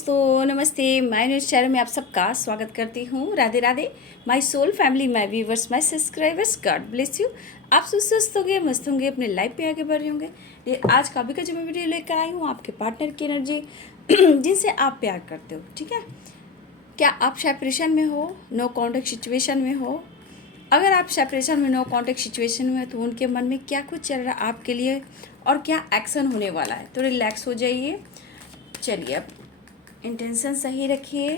दोस्तों, नमस्ते। मैं न्यूज़ चैनल में आप सबका स्वागत करती हूँ। Radhe Radhe. My soul family, my viewers, my subscribers, God bless you. आप सुस्त होंगे, मस्त होंगे, अपने लाइफ में आगे बढ़ रहे होंगे। ये आज का अभी का जो मैं वीडियो लेकर आई हूँ, आपके पार्टनर की एनर्जी जिनसे आप प्यार करते हो, ठीक है। क्या आप सेपरेशन में हो, नो कॉन्टैक्ट सिचुएशन में हो? अगर आप सेपरेशन में, नो कॉन्टैक्ट सिचुएशन में हो, तो उनके मन में क्या कुछ चल रहा है आपके लिए और क्या एक्शन होने वाला है, तो रिलैक्स हो जाइए। चलिए, अब इंटेंशन सही रखिए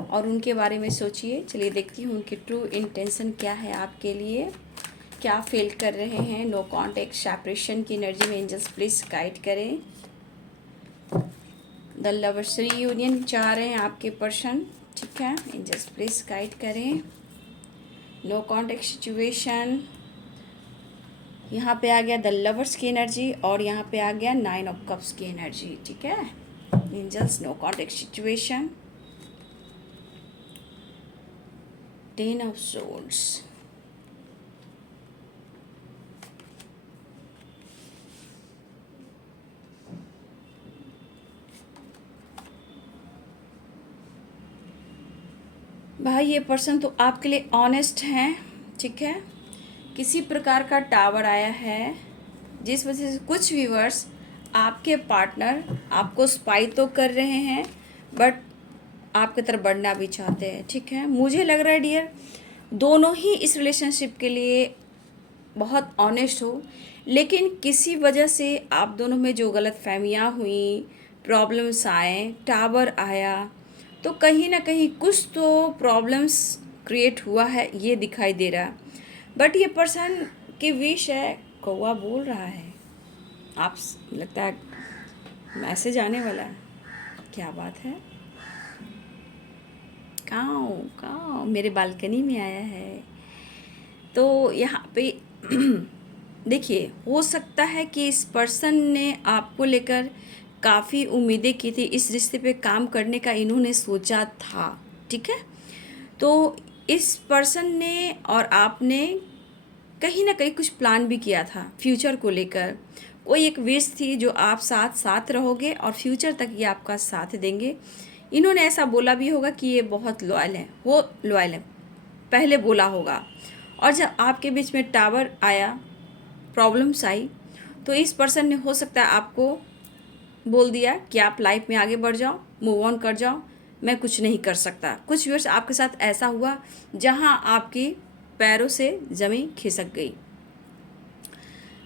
और उनके बारे में सोचिए। चलिए देखती हूँ उनकी ट्रू इंटेंशन क्या है आपके लिए, क्या फील कर रहे हैं। नो कॉन्टैक्ट सेपरेशन की एनर्जी में एंजल्स प्लीज गाइड करें। द लवर्स रीयूनियन चाह रहे हैं आपके पर्सन, ठीक है। एंजल्स प्लीज गाइड करें। नो कॉन्टैक्ट सिचुएशन, यहाँ पे आ गया द लवर्स की एनर्जी और यहाँ पे आ गया 9 ऑफ कप्स की एनर्जी, ठीक है। Angels, no contact situation, 10 of swords, भाई ये पर्सन तो आपके लिए ऑनेस्ट हैं, ठीक है। किसी प्रकार का टावर आया है जिस वजह से कुछ व्यूअर्स, आपके पार्टनर आपको स्पाई तो कर रहे हैं बट आपकी तरफ बढ़ना भी चाहते हैं, ठीक है। मुझे लग रहा है डियर, दोनों ही इस रिलेशनशिप के लिए बहुत ऑनेस्ट हो, लेकिन किसी वजह से आप दोनों में जो गलतफहमियां हुई, प्रॉब्लम्स आए, टावर आया, तो कहीं ना कहीं कुछ तो प्रॉब्लम्स क्रिएट हुआ है, ये दिखाई दे रहा। बट ये पर्सन की विश है, कौवा बोल रहा है, आप लगता है मैसेज आने वाला है। क्या बात है, काऊ काऊ मेरे बालकनी में आया है। तो यहाँ पे देखिए, हो सकता है कि इस पर्सन ने आपको लेकर काफ़ी उम्मीदें की थी, इस रिश्ते पे काम करने का इन्होंने सोचा था, ठीक है। तो इस पर्सन ने और आपने कहीं ना कहीं कुछ प्लान भी किया था फ्यूचर को लेकर। कोई एक विश थी जो आप साथ साथ रहोगे और फ्यूचर तक ये आपका साथ देंगे। इन्होंने ऐसा बोला भी होगा कि ये बहुत लॉयल है, वो लॉयल है, पहले बोला होगा। और जब आपके बीच में टावर आया, प्रॉब्लम्स आई, तो इस पर्सन ने हो सकता है आपको बोल दिया कि आप लाइफ में आगे बढ़ जाओ, मूव ऑन कर जाओ, मैं कुछ नहीं कर सकता। कुछ व्यूअर्स आपके साथ ऐसा हुआ जहां आपकी पैरों से ज़मीन खिसक गई।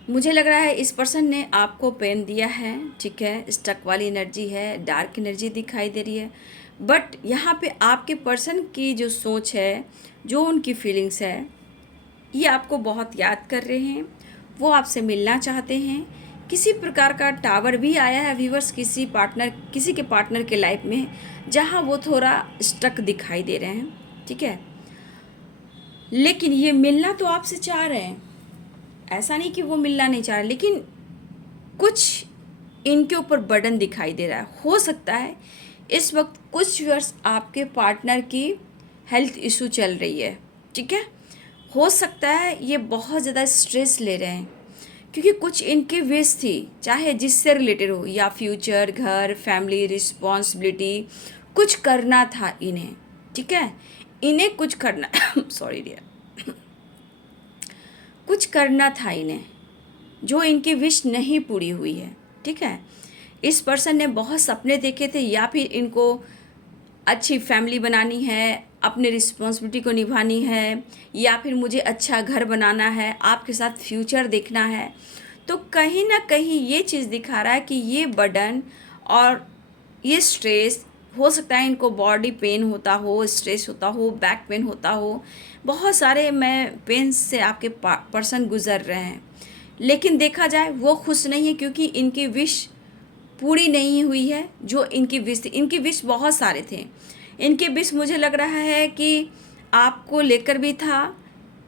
मुझे लग रहा है इस पर्सन ने आपको पेन दिया है, ठीक है। स्टक वाली एनर्जी है, डार्क एनर्जी दिखाई दे रही है। बट यहाँ पे आपके पर्सन की जो सोच है, जो उनकी फीलिंग्स है, ये आपको बहुत याद कर रहे हैं, वो आपसे मिलना चाहते हैं। किसी प्रकार का टावर भी आया है व्यूवर्स, किसी के पार्टनर के लाइफ में, जहाँ वो थोड़ा स्टक दिखाई दे रहे हैं, ठीक है। लेकिन ये मिलना तो आपसे चाह रहे हैं, ऐसा नहीं कि वो मिलना नहीं चाह रहे, लेकिन कुछ इनके ऊपर बर्डन दिखाई दे रहा है। हो सकता है इस वक्त कुछ व्यूअर्स आपके पार्टनर की हेल्थ इशू चल रही है, ठीक है। हो सकता है ये बहुत ज़्यादा स्ट्रेस ले रहे हैं, क्योंकि कुछ इनकी विश थी, चाहे जिससे रिलेटेड हो, या फ्यूचर, घर, फैमिली, रिस्पॉन्सिबिलिटी, कुछ करना था इन्हें, ठीक है। इन्हें कुछ करना सॉरी डियर, कुछ करना था इन्हें, जो इनकी विश नहीं पूरी हुई है, ठीक है। इस पर्सन ने बहुत सपने देखे थे, या फिर इनको अच्छी फैमिली बनानी है, अपनी रिस्पॉन्सिबिलिटी को निभानी है, या फिर मुझे अच्छा घर बनाना है, आपके साथ फ्यूचर देखना है। तो कहीं ना कहीं ये चीज़ दिखा रहा है कि ये बर्डन और ये स्ट्रेस, हो सकता है इनको बॉडी पेन होता हो, स्ट्रेस होता हो, बैक पेन होता हो, बहुत सारे मैं पेन से आपके पर्सन गुजर रहे हैं। लेकिन देखा जाए वो खुश नहीं है, क्योंकि इनकी विश पूरी नहीं हुई है जो इनकी विश थी। इनकी विश बहुत सारे थे। इनके विश मुझे लग रहा है कि आपको लेकर भी था,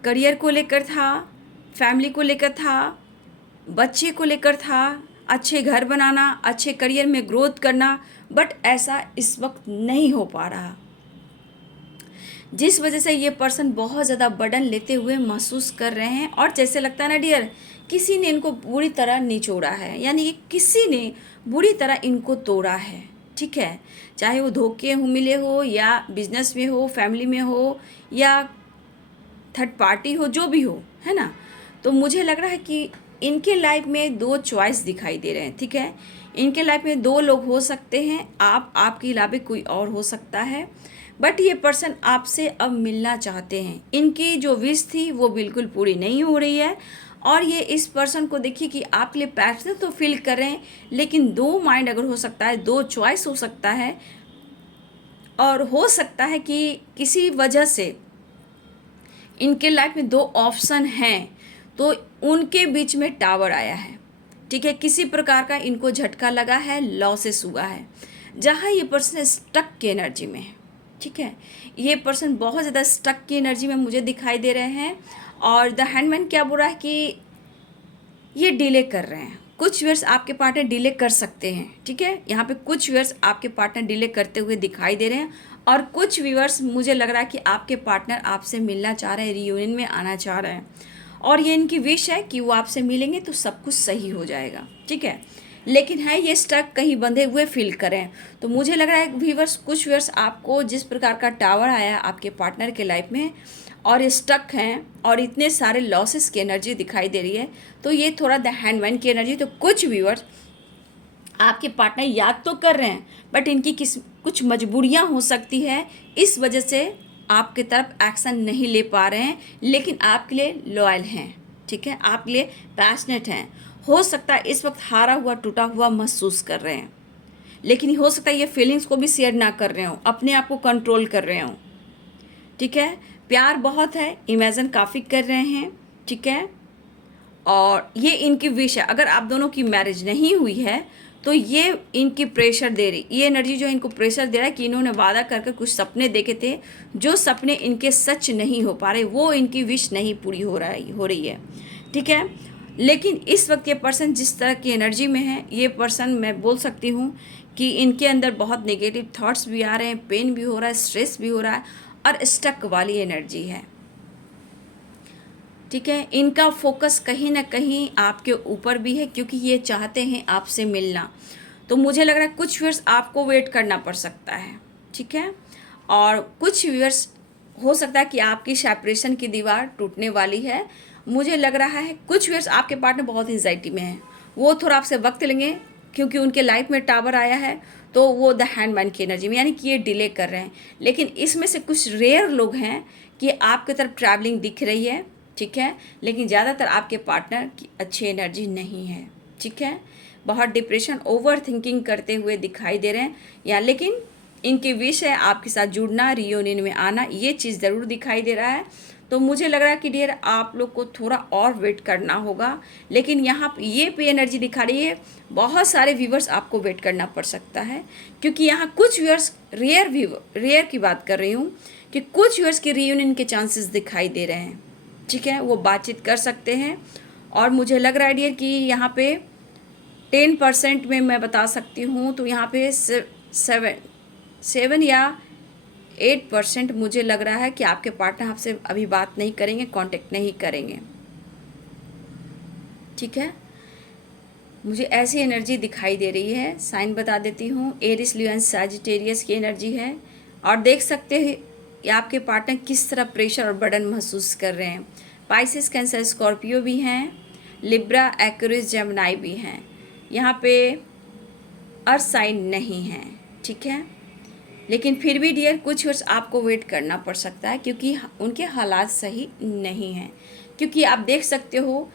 करियर को लेकर था, फैमिली को लेकर था, बच्चे को लेकर था, अच्छे घर बनाना, अच्छे करियर में ग्रोथ करना। बट ऐसा इस वक्त नहीं हो पा रहा, जिस वजह से ये पर्सन बहुत ज़्यादा बर्डन लेते हुए महसूस कर रहे हैं। और जैसे लगता है ना डियर, किसी ने इनको बुरी तरह निचोड़ा है, यानी कि किसी ने बुरी तरह इनको तोड़ा है, ठीक है, चाहे वो धोखे हो मिले हो या बिजनेस में हो, फैमिली में हो या थर्ड पार्टी हो, जो भी हो, है ना। तो मुझे लग रहा है कि इनके लाइफ में दो चॉइस दिखाई दे रहे हैं, ठीक है। इनके लाइफ में दो लोग हो सकते हैं, आप, आपके अलावा कोई और हो सकता है। बट ये पर्सन आपसे अब मिलना चाहते हैं, इनकी जो विश थी वो बिल्कुल पूरी नहीं हो रही है। और ये इस पर्सन को देखिए कि आपके लिए पैशन तो फील कर रहे हैं, लेकिन दो माइंड अगर हो सकता है, दो चॉइस हो सकता है, और हो सकता है कि किसी वजह से इनके लाइफ में दो ऑप्शन हैं, तो उनके बीच में टावर आया है, ठीक है। किसी प्रकार का इनको झटका लगा है, लॉसेस हुआ है, जहाँ ये पर्सन स्टक की एनर्जी में है, ठीक है। ये पर्सन बहुत ज़्यादा स्टक की एनर्जी में मुझे दिखाई दे रहे हैं। और द हैंडमैन क्या बोल रहा है कि ये डिले कर रहे हैं, कुछ व्यूअर्स आपके पार्टनर डिले कर सकते हैं, ठीक है। यहाँ पे कुछ व्यूअर्स आपके पार्टनर डिले करते हुए दिखाई दे रहे हैं, और कुछ व्यूअर्स मुझे लग रहा है कि आपके पार्टनर आपसे मिलना चाह रहे हैं, रियूनियन में आना चाह रहे हैं, और ये इनकी विश है कि वो आपसे मिलेंगे तो सब कुछ सही हो जाएगा, ठीक है। लेकिन है ये स्टक कहीं बंधे हुए फील करें। तो मुझे लग रहा है व्यूअर्स, कुछ व्यूअर्स आपको जिस प्रकार का टावर आया आपके पार्टनर के लाइफ में और स्टक हैं और इतने सारे लॉसेस की एनर्जी दिखाई दे रही है, तो ये थोड़ा द हैंडमैन की एनर्जी। तो कुछ व्यूअर्स आपके पार्टनर याद तो कर रहे हैं, बट इनकी कुछ मजबूरियां हो सकती है, इस वजह से आपके तरफ एक्शन नहीं ले पा रहे हैं, लेकिन आपके लिए लॉयल हैं, ठीक है, आपके लिए पैशनेट हैं। हो सकता है इस वक्त हारा हुआ, टूटा हुआ महसूस कर रहे हैं, लेकिन हो सकता है ये फीलिंग्स को भी शेयर ना कर रहे हो, अपने आप को कंट्रोल कर रहे हो, ठीक है। प्यार बहुत है, इमेजिन काफ़ी कर रहे हैं, ठीक है। और ये इनकी विश है, अगर आप दोनों की मैरिज नहीं हुई है तो ये इनकी प्रेशर दे रही, ये एनर्जी जो इनको प्रेशर दे रहा है कि इन्होंने वादा करके कुछ सपने देखे थे, जो सपने इनके सच नहीं हो पा रहे, वो इनकी विश नहीं पूरी हो रही है, ठीक है। लेकिन इस वक्त ये पर्सन जिस तरह की एनर्जी में है, ये पर्सन मैं बोल सकती हूँ कि इनके अंदर बहुत नेगेटिव थॉट्स भी आ रहे हैं, पेन भी हो रहा है, स्ट्रेस भी हो रहा है, और स्टक वाली एनर्जी है, ठीक है। इनका फोकस कहीं ना कहीं आपके ऊपर भी है, क्योंकि ये चाहते हैं आपसे मिलना। तो मुझे लग रहा है कुछ व्यूअर्स आपको वेट करना पड़ सकता है, ठीक है। और कुछ व्यूअर्स हो सकता है कि आपकी सेपरेशन की दीवार टूटने वाली है, मुझे लग रहा है। कुछ व्यूअर्स आपके पार्टनर बहुत एंजाइटी में हैं, वो थोड़ा आपसे वक्त लेंगे, क्योंकि उनके लाइफ में टावर आया है, तो वो द हैंडमैन की एनर्जी में, यानी कि ये डिले कर रहे हैं। लेकिन इसमें से कुछ रेयर लोग हैं कि आपकी तरफ ट्रैवलिंग दिख रही है, ठीक है, लेकिन ज़्यादातर आपके पार्टनर की अच्छी एनर्जी नहीं है, ठीक है। बहुत डिप्रेशन, ओवर थिंकिंग करते हुए दिखाई दे रहे हैं या, लेकिन इनकी विश है आपके साथ जुड़ना, रियूनियन में आना, ये चीज़ ज़रूर दिखाई दे रहा है। तो मुझे लग रहा है कि डियर आप लोग को थोड़ा और वेट करना होगा। लेकिन यहाँ ये पे एनर्जी दिखा रही है, बहुत सारे व्यूवर्स आपको वेट करना पड़ सकता है, क्योंकि यहाँ कुछ व्यूवर्स, रेयर की बात कर रही हूँ, कि कुछ व्यूवर्स के रियूनियन के चांसेस दिखाई दे रहे हैं, ठीक है, वो बातचीत कर सकते हैं। और मुझे लग रहा है डियर कि यहाँ पे 10% में मैं बता सकती हूँ, तो यहाँ पे 7 या 8% मुझे लग रहा है कि आपके पार्टनर आपसे अभी बात नहीं करेंगे, कांटेक्ट नहीं करेंगे, ठीक है। मुझे ऐसी एनर्जी दिखाई दे रही है। साइन बता देती हूँ, एरिस, लियो एंड सैजिटेरियस की एनर्जी है। और देख सकते हैं कि आपके पार्टनर किस तरह प्रेशर और बर्डन महसूस कर रहे हैं। पाइसेस, कैंसर, स्कॉर्पियो भी हैं, लिब्रा, एक्वेरियस, जेमिनी भी हैं। यहाँ पे अर्थ साइन नहीं है, ठीक है। लेकिन फिर भी डियर कुछ वर्ष आपको वेट करना पड़ सकता है, क्योंकि उनके हालात सही नहीं हैं। क्योंकि आप देख सकते हो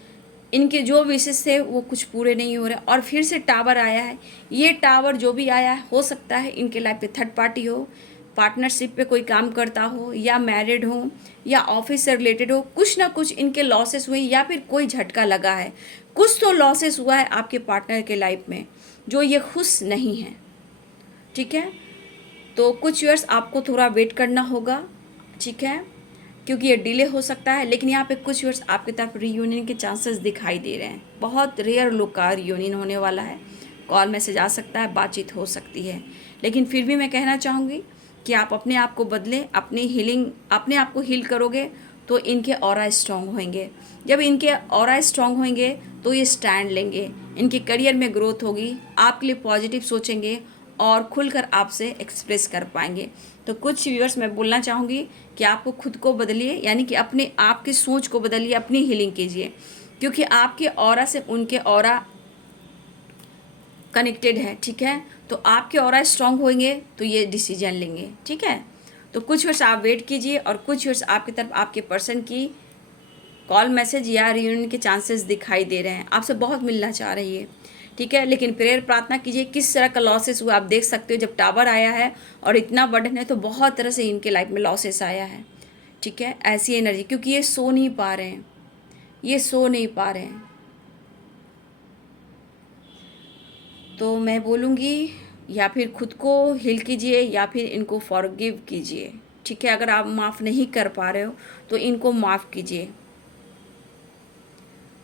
इनके जो विशेष थे वो कुछ पूरे नहीं हो रहे, और फिर से टावर आया है। ये टावर जो भी आया है, हो सकता है इनके लाइफ पे थर्ड पार्टी हो, पार्टनरशिप पे कोई काम करता हो, या मैरिड हो, या ऑफिस से रिलेटेड हो, कुछ ना कुछ इनके लॉसेस हुए, या फिर कोई झटका लगा है, कुछ तो लॉसेस हुआ है आपके पार्टनर के लाइफ में, जो ये खुश नहीं है, ठीक है। तो कुछ ईयर्स आपको थोड़ा वेट करना होगा, ठीक है, क्योंकि ये डिले हो सकता है। लेकिन यहाँ पे कुछ ईयर्स आपकी तरफ रीयूनियन के चांसेस दिखाई दे रहे हैं। बहुत रेयर लोग का रीयूनियन होने वाला है, कॉल मैसेज आ सकता है, बातचीत हो सकती है। लेकिन फिर भी मैं कहना चाहूँगी कि आप अपने आप को बदलें, अपनी हीलिंग, अपने आप को हील करोगे तो इनके ऑरा स्ट्रॉन्ग होंगे। जब इनके ऑरा स्ट्रॉन्ग होंगे तो ये स्टैंड लेंगे, इनके करियर में ग्रोथ होगी, आपके लिए पॉजिटिव सोचेंगे, और खुलकर आपसे एक्सप्रेस कर पाएंगे। तो कुछ व्यूअर्स मैं बोलना चाहूँगी कि आपको खुद को बदलिए, यानी कि अपने आप की सोच को बदलिए, अपनी हीलिंग कीजिए, क्योंकि आपके ऑरा से उनके ऑरा कनेक्टेड है। ठीक है, तो आपके ऑरा स्ट्रांग होंगे तो ये डिसीजन लेंगे। ठीक है, तो कुछ वर्ष आप वेट कीजिए और कुछ वर्ष आपकी तरफ आपके पर्सन की कॉल मैसेज या रियूनियन के चांसेस दिखाई दे रहे हैं, आपसे बहुत मिलना चाह रही है। ठीक है, लेकिन प्रेयर प्रार्थना कीजिए। किस तरह का लॉसेस हुआ आप देख सकते हो, जब टावर आया है और इतना बर्डन है तो बहुत तरह से इनके लाइफ में लॉसेस आया है। ठीक है, ऐसी एनर्जी, क्योंकि ये सो नहीं पा रहे हैं, ये सो नहीं पा रहे हैं। तो मैं बोलूँगी या फिर खुद को हील कीजिए या फिर इनको फॉरगिव कीजिए। ठीक है, अगर आप माफ़ नहीं कर पा रहे हो तो इनको माफ़ कीजिए।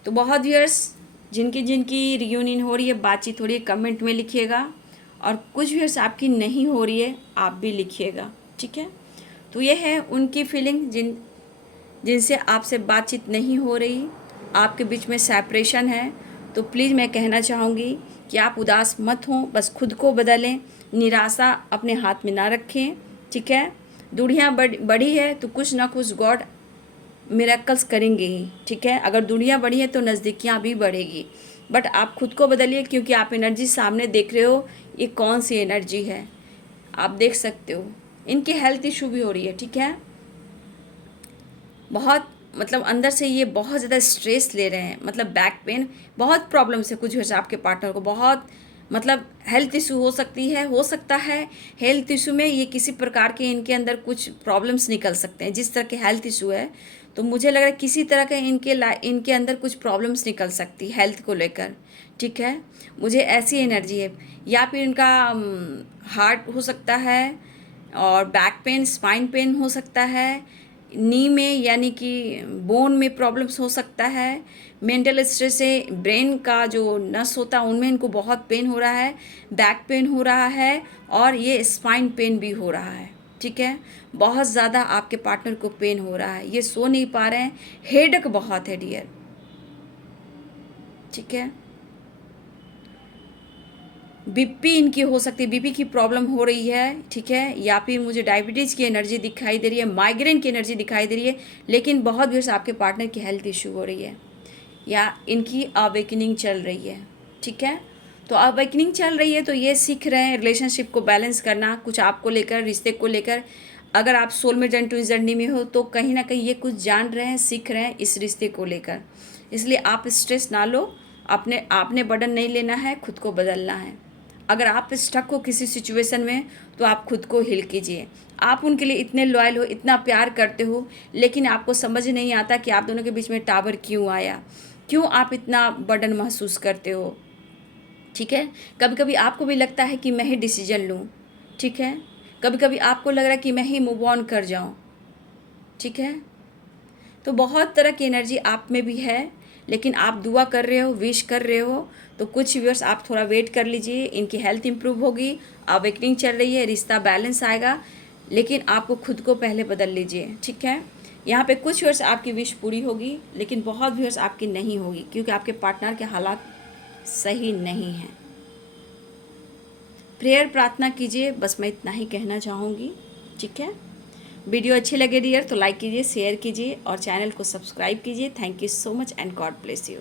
तो बहुत व्यूअर्स जिनकी जिनकी रियूनियन हो रही है, बातचीत हो रही है, कमेंट में लिखिएगा, और कुछ व्यूअर्स आपकी नहीं हो रही है आप भी लिखिएगा। ठीक है, तो ये है उनकी फीलिंग जिनसे आपसे बातचीत नहीं हो रही, आपके बीच में सेपरेशन है। तो प्लीज़ मैं कहना चाहूँगी कि आप उदास मत हों, बस खुद को बदलें, निराशा अपने हाथ में ना रखें। ठीक है, दुनिया बड़ी है तो कुछ ना कुछ गॉड मिरेकल्स करेंगे ही। ठीक है, अगर दुनिया बड़ी है तो नज़दीकियाँ भी बढ़ेगी, बट आप खुद को बदलिए, क्योंकि आप एनर्जी सामने देख रहे हो, ये कौन सी एनर्जी है आप देख सकते हो। इनकी हेल्थ इशू भी हो रही है। ठीक है, बहुत मतलब अंदर से ये बहुत ज़्यादा स्ट्रेस ले रहे हैं, मतलब बैक पेन, बहुत प्रॉब्लम्स है। कुछ वजह आपके पार्टनर को बहुत मतलब हेल्थ इशू हो सकता है हेल्थ इशू में ये किसी प्रकार के इनके अंदर कुछ प्रॉब्लम्स निकल सकते हैं। जिस तरह के हेल्थ इशू है तो मुझे लग रहा है किसी तरह का इनके अंदर कुछ प्रॉब्लम्स निकल सकती हेल्थ को लेकर। ठीक है, मुझे ऐसी एनर्जी है, या फिर इनका हार्ट हो सकता है, और बैक पेन, स्पाइन पेन हो सकता है, नी में यानी कि बोन में प्रॉब्लम्स हो सकता है, मेंटल स्ट्रेस से ब्रेन का जो नस होता है उनमें इनको बहुत पेन हो रहा है, बैक पेन हो रहा है, और ये स्पाइन पेन भी हो रहा है। ठीक है, बहुत ज़्यादा आपके पार्टनर को पेन हो रहा है, ये सो नहीं पा रहे हैं, हेडेक बहुत है डियर। ठीक है, बीपी इनकी हो सकती है, बीपी की प्रॉब्लम हो रही है। ठीक है, या फिर मुझे डायबिटीज़ की एनर्जी दिखाई दे रही है, माइग्रेन की एनर्जी दिखाई दे रही है, लेकिन बहुत भी आपके पार्टनर की हेल्थ इशू हो रही है, या इनकी अवेकनिंग चल रही है। ठीक है, तो अवेकनिंग चल रही है तो ये सीख रहे हैं रिलेशनशिप को बैलेंस करना, कुछ आपको लेकर, रिश्ते को लेकर। अगर आप सोलमेट एंड ट्विन जर्नी में हो तो कहीं ना कहीं ये कुछ जान रहे हैं, सीख रहे हैं इस रिश्ते को लेकर। इसलिए आप स्ट्रेस ना लो, आपने बर्डन नहीं लेना है, खुद को बदलना है। अगर आप स्टक हो किसी सिचुएशन में तो आप खुद को हील कीजिए। आप उनके लिए इतने लॉयल हो, इतना प्यार करते हो, लेकिन आपको समझ नहीं आता कि आप दोनों के बीच में टावर क्यों आया, क्यों आप इतना बर्डन महसूस करते हो। ठीक है, कभी कभी आपको भी लगता है कि मैं ही डिसीजन लूँ। ठीक है, कभी कभी आपको लग रहा है कि मैं ही मूव ऑन कर जाऊँ। ठीक है, तो बहुत तरह की एनर्जी आप में भी है, लेकिन आप दुआ कर रहे हो, विश कर रहे हो। तो कुछ व्यूअर्स आप थोड़ा वेट कर लीजिए, इनकी हेल्थ इंप्रूव होगी, अवेकनिंग चल रही है, रिश्ता बैलेंस आएगा, लेकिन आपको खुद को पहले बदल लीजिए। ठीक है, यहाँ पे कुछ व्यूअर्स आपकी विश पूरी होगी, लेकिन बहुत व्यूअर्स आपकी नहीं होगी, क्योंकि आपके पार्टनर के हालात सही नहीं हैं। प्रेयर प्रार्थना कीजिए, बस मैं इतना ही कहना चाहूँगी। ठीक है, वीडियो अच्छी लगे डियर तो लाइक कीजिए, शेयर कीजिए और चैनल को सब्सक्राइब कीजिए। Thank you so much and God bless you.